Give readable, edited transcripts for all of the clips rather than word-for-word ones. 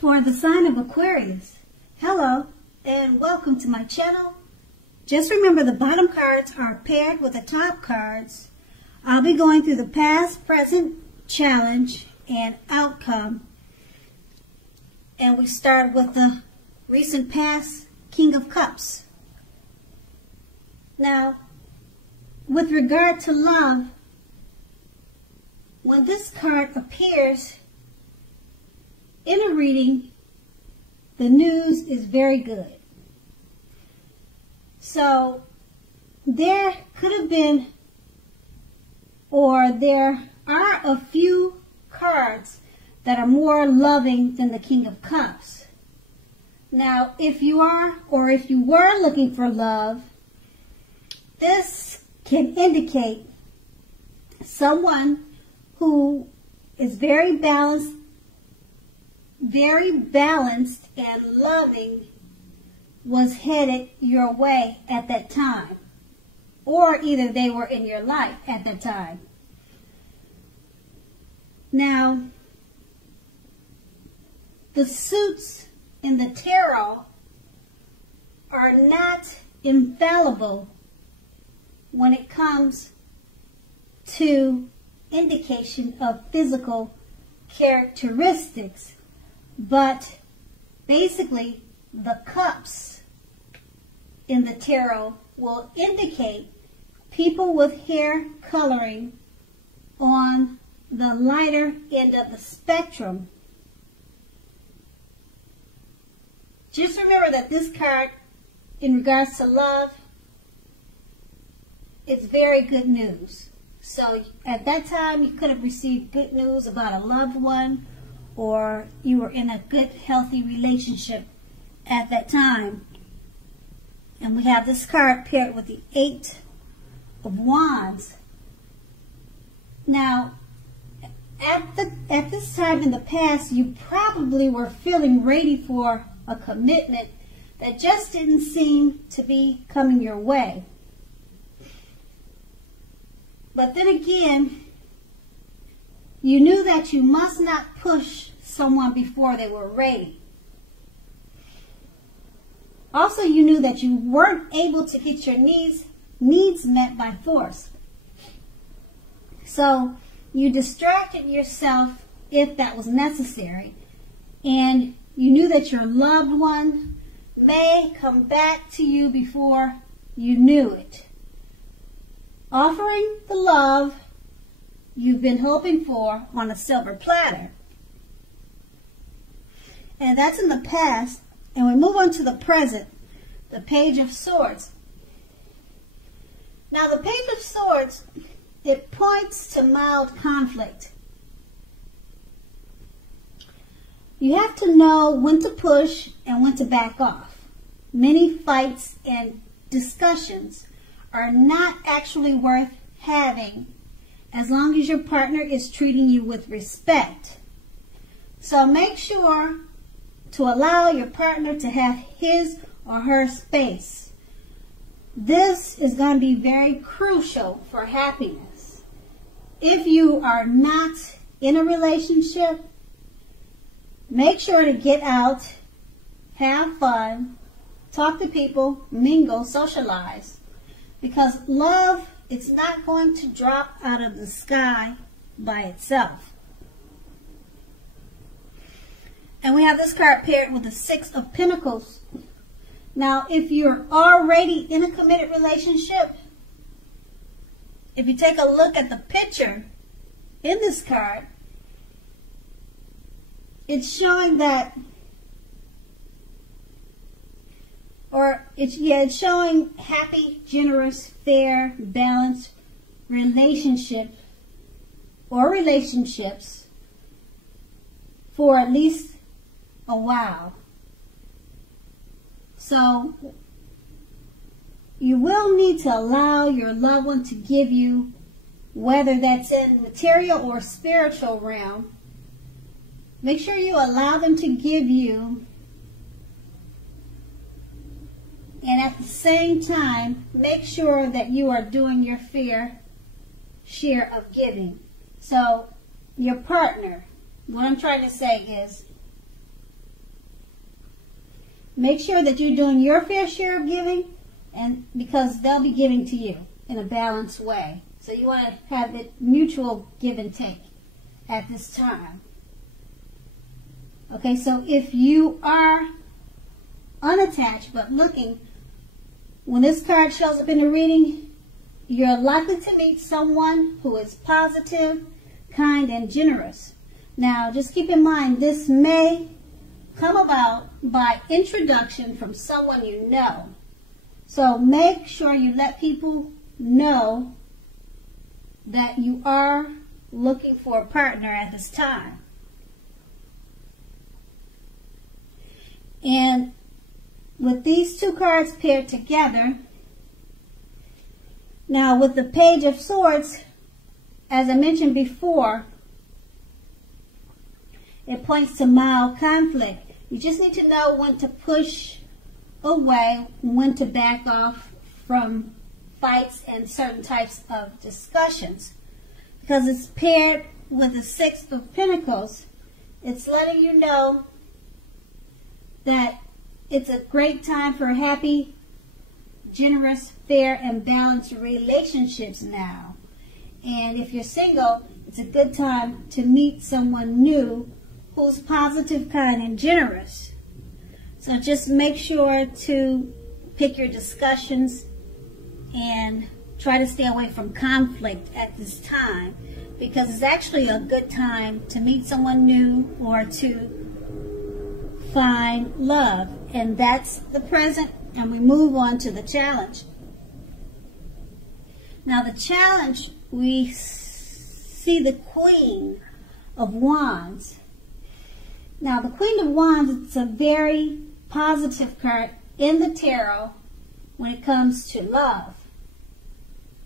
For the sign of Aquarius, hello and welcome to my channel. Just remember the bottom cards are paired with the top cards. I'll be going through the past, present, challenge, and outcome. And we start with the recent past King of Cups. Now, with regard to love, when this card appears in a reading, the news is very good. So there could have been, or there are a few cards that are more loving than the King of Cups. Now, if you are, or if you were looking for love, this can indicate someone who is very balanced and loving was headed your way at that time, or either they were in your life at that time. Now, the suits in the tarot are not infallible when it comes to indication of physical characteristics, but basically the cups in the tarot will indicate people with hair coloring on the lighter end of the spectrum. Just remember that this card, in regards to love, it's very good news. So at that time, you could have received good news about a loved one, or you were in a good, healthy relationship at that time. And we have this card paired with the 8 of Wands. Now, at this time in the past, you probably were feeling ready for a commitment that just didn't seem to be coming your way. But then again, you knew that you must not push someone before they were ready. Also, you knew that you weren't able to get your needs met by force. So you distracted yourself if that was necessary. And you knew that your loved one may come back to you before you knew it, offering the love you've been hoping for on a silver platter. And that's in the past. And we move on to the present, the Page of Swords. Now, the Page of Swords, it points to mild conflict. You have to know when to push and when to back off. Many fights and discussions are not actually worth having as long as your partner is treating you with respect. So make sure to allow your partner to have his or her space. This is going to be very crucial for happiness. If you are not in a relationship, make sure to get out, have fun, talk to people, mingle, socialize. Because love, it's not going to drop out of the sky by itself. And we have this card paired with the 6 of Pentacles. Now, if you're already in a committed relationship, if you take a look at the picture in this card, it's showing that, it's showing happy, generous, fair, balanced relationship or relationships for at least a while. So you will need to allow your loved one to give you, whether that's in material or spiritual realm, make sure you allow them to give you, and at the same time, make sure that you are doing your fair share of giving. So your partner, what I'm trying to say is, make sure that you're doing your fair share of giving, and because they'll be giving to you in a balanced way. So you want to have it mutual give and take at this time. Okay, so if you are unattached but looking, when this card shows up in the reading, you're likely to meet someone who is positive, kind, and generous. Now, just keep in mind, this may come about by introduction from someone you know. So make sure you let people know that you are looking for a partner at this time. And with these two cards paired together, now with the Page of Swords, as I mentioned before, it points to mild conflict. You just need to know when to push away, when to back off from fights and certain types of discussions. Because it's paired with the Six of Pentacles, it's letting you know that it's a great time for happy, generous, fair, and balanced relationships now. And if you're single, it's a good time to meet someone new who's positive, kind, and generous. So just make sure to pick your discussions and try to stay away from conflict at this time, because it's actually a good time to meet someone new or to find love. And that's the present, and we move on to the challenge. Now the challenge, we see the Queen of Wands. Now the Queen of Wands, it's a very positive card in the tarot when it comes to love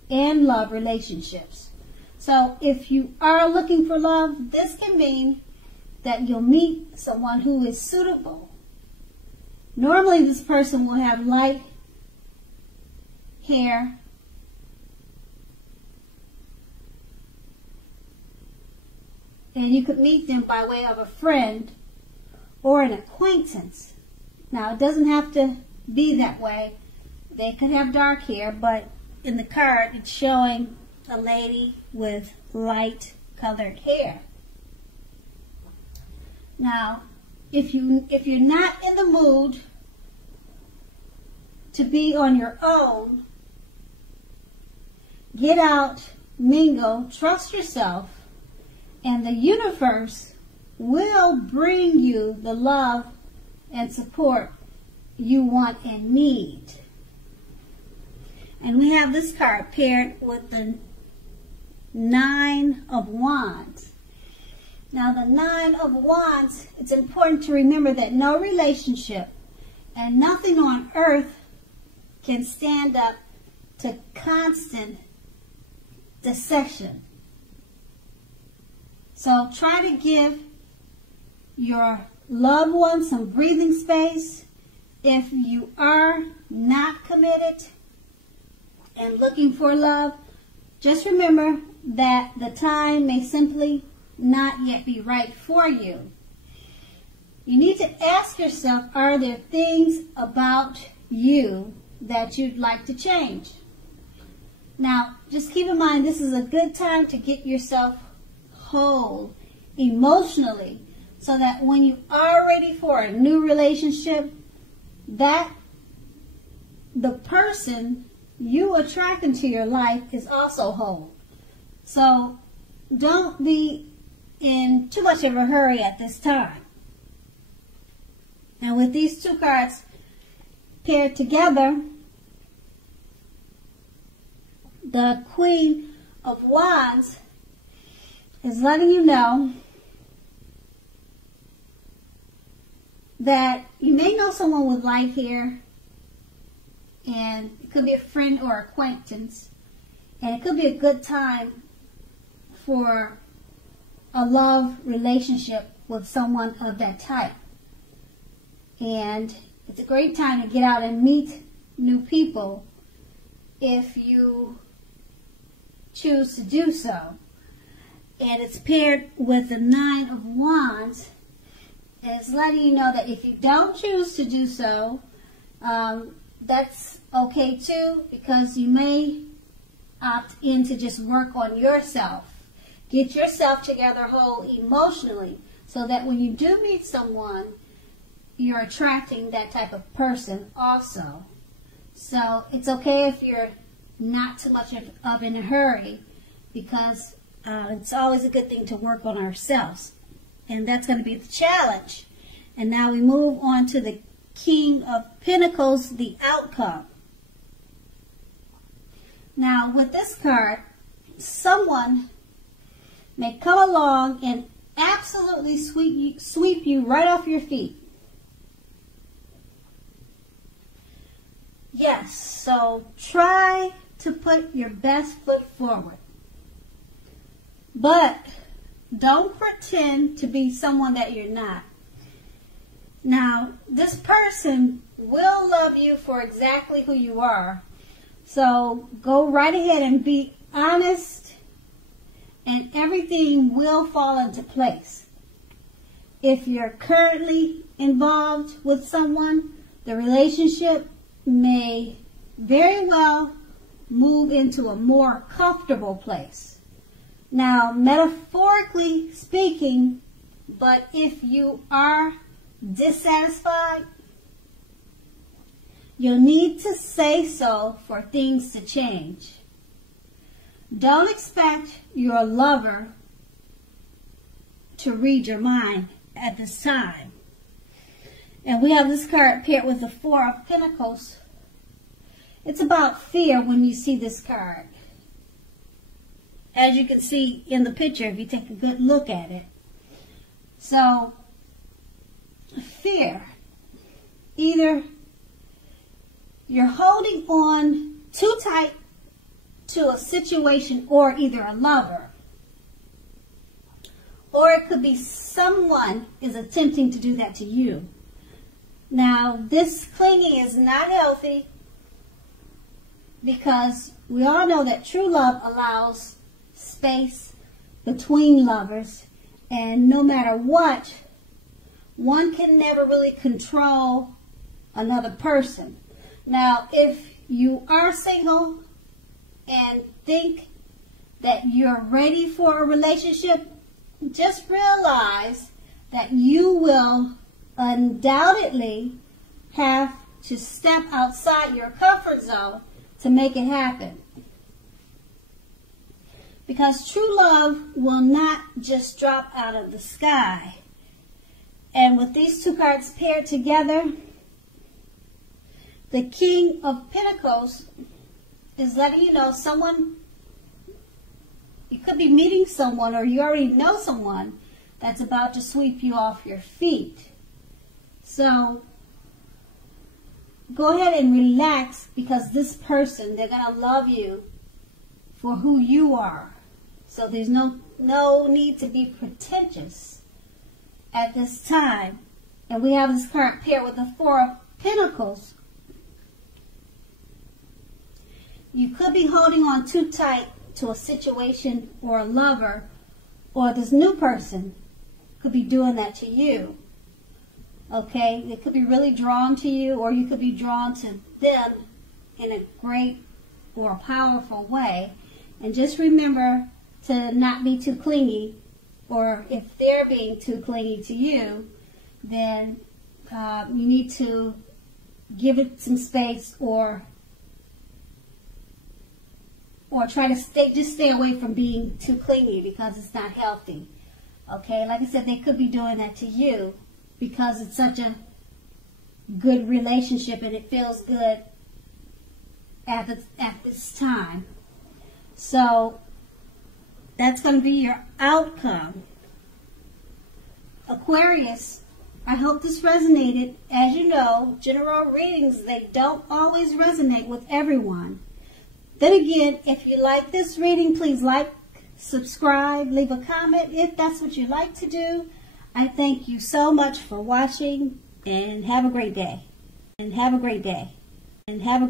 and love relationships. So if you are looking for love, this can mean that you'll meet someone who is suitable. Normally this person will have light hair, and you could meet them by way of a friend or an acquaintance. Now, it doesn't have to be that way. They could have dark hair, but in the card, it's showing a lady with light colored hair. Now, if you're not in the mood to be on your own, get out, mingle, trust yourself, and the universe will bring you the love and support you want and need. And we have this card paired with the Nine of Wands. Now the Nine of Wands, it's important to remember that no relationship and nothing on earth can stand up to constant dissection. So try to give your loved one some breathing space. If you are not committed and looking for love, just remember that the time may simply not yet be right for you. You need to ask yourself, are there things about you that you'd like to change? Now, just keep in mind, this is a good time to get yourself whole emotionally, so that when you are ready for a new relationship, that the person you attract into your life is also whole. So don't be in too much of a hurry at this time. Now with these two cards paired together, the Queen of Wands is letting you know that you may know someone with light hair, and it could be a friend or acquaintance, and it could be a good time for a love relationship with someone of that type. And it's a great time to get out and meet new people if you choose to do so. And it's paired with the Nine of Wands. And it's letting you know that if you don't choose to do so, that's okay too, because you may opt in to just work on yourself. Get yourself together whole emotionally, so that when you do meet someone, you're attracting that type of person also. So it's okay if you're not too much of in a hurry, because it's always a good thing to work on ourselves. And that's going to be the challenge. And now we move on to the King of Pentacles, the outcome. Now with this card, someone may come along and absolutely sweep you right off your feet. Yes, so try to put your best foot forward. But don't pretend to be someone that you're not. Now, this person will love you for exactly who you are. So go right ahead and be honest, and everything will fall into place. If you're currently involved with someone, the relationship may very well move into a more comfortable place. Now, metaphorically speaking, but if you are dissatisfied, you'll need to say so for things to change. Don't expect your lover to read your mind at this time. And we have this card paired with the Four of Pentacles. It's about fear when you see this card. As you can see in the picture, if you take a good look at it. So, fear. Either you're holding on too tight to a situation or either a lover, or it could be someone is attempting to do that to you. Now, this clinging is not healthy, because we all know that true love allows space between lovers, and no matter what, one can never really control another person. Now, if you are single and think that you're ready for a relationship, just realize that you will undoubtedly have to step outside your comfort zone to make it happen. Because true love will not just drop out of the sky. And with these two cards paired together, the King of Pentacles is letting you know someone, you could be meeting someone, or you already know someone that's about to sweep you off your feet. So go ahead and relax, because this person, they're going to love you for who you are. So there's no need to be pretentious at this time. And we have this card paired with the Four of Pentacles. You could be holding on too tight to a situation or a lover, or this new person could be doing that to you. Okay, they could be really drawn to you, or you could be drawn to them in a great or powerful way. And just remember to not be too clingy, or if they're being too clingy to you, then you need to give it some space, or try to stay away from being too clingy, because it's not healthy. Okay, like I said, they could be doing that to you because it's such a good relationship and it feels good at this time. So that's going to be your outcome. Aquarius, I hope this resonated. As you know, general readings, they don't always resonate with everyone. Then again, if you like this reading, please like, subscribe, leave a comment if that's what you like to do. I thank you so much for watching, and have a great day. And have a great day. And have a great